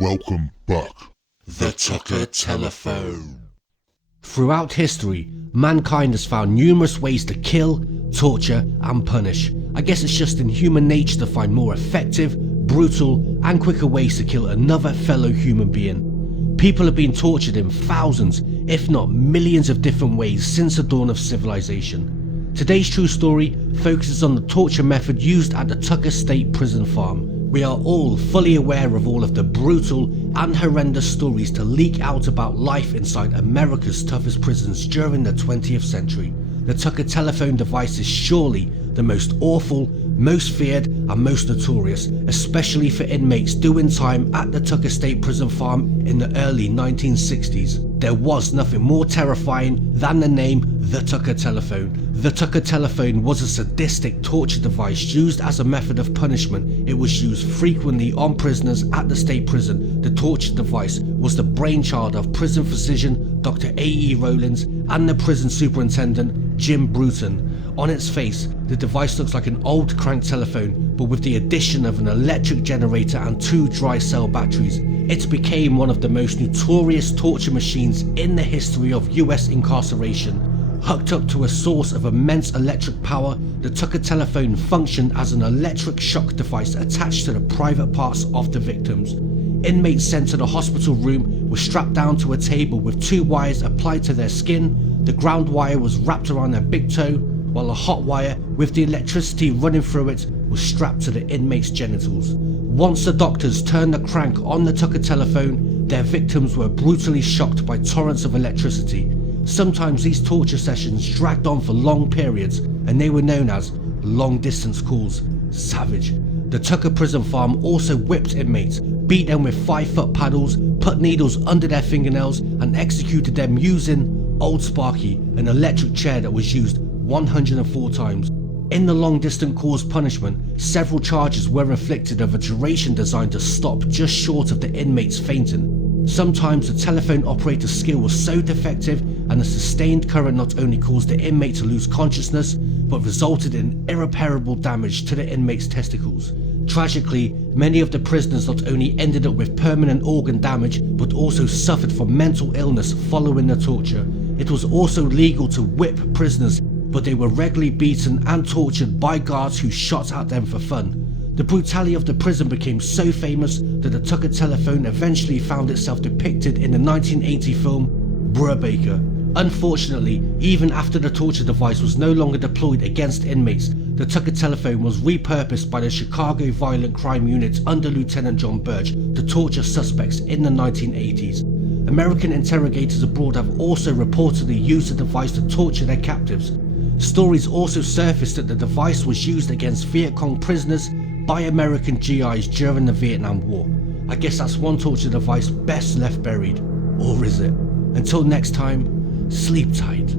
Welcome back. The Tucker Telephone. Throughout history, mankind has found numerous ways to kill, torture and punish. I guess it's just in human nature to find more effective, brutal and quicker ways to kill another fellow human being. People have been tortured in thousands, if not millions of different ways since the dawn of civilization. Today's true story focuses on the torture method used at the Tucker State Prison Farm. We are all fully aware of all of the brutal and horrendous stories to leak out about life inside America's toughest prisons during the 20th century. The Tucker telephone device is surely the most awful, most feared and most notorious, especially for inmates doing time at the Tucker State Prison Farm in the early 1960s. There was nothing more terrifying than the name the Tucker telephone. The Tucker telephone was a sadistic torture device used as a method of punishment. It was used frequently on prisoners at the state prison. The torture device was the brainchild of prison physician Dr. A.E. Rollins and the prison superintendent Jim Bruton. On its face, the device looks like an old crank telephone, but with the addition of an electric generator and 2 dry cell batteries. It became one of the most notorious torture machines in the history of US incarceration. Hooked up to a source of immense electric power, the Tucker telephone functioned as an electric shock device attached to the private parts of the victims. Inmates sent to the hospital room were strapped down to a table with 2 wires applied to their skin. The ground wire was wrapped around their big toe, while a hot wire with the electricity running through it was strapped to the inmates' genitals. Once the doctors turned the crank on the Tucker telephone, their victims were brutally shocked by torrents of electricity. Sometimes these torture sessions dragged on for long periods, and they were known as long distance calls. Savage. The Tucker prison farm also whipped inmates, beat them with 5-foot paddles, put needles under their fingernails and executed them using Old Sparky, an electric chair that was used 104 times. In the long distance calls punishment, several charges were inflicted of a duration designed to stop just short of the inmates fainting. Sometimes the telephone operator's skill was so defective and the sustained current not only caused the inmate to lose consciousness, but resulted in irreparable damage to the inmate's testicles. Tragically, many of the prisoners not only ended up with permanent organ damage, but also suffered from mental illness following the torture. It was also legal to whip prisoners, but they were regularly beaten and tortured by guards who shot at them for fun. The brutality of the prison became so famous that the Tucker telephone eventually found itself depicted in the 1980 film Brubaker. Unfortunately, even after the torture device was no longer deployed against inmates, the Tucker telephone was repurposed by the Chicago Violent Crime Unit under Lieutenant John Birch to torture suspects in the 1980s. American interrogators abroad have also reportedly used the device to torture their captives. Stories also surfaced that the device was used against Viet Cong prisoners by American GIs during the Vietnam War. I guess that's one torture device best left buried. Or is it? Until next time, sleep tight.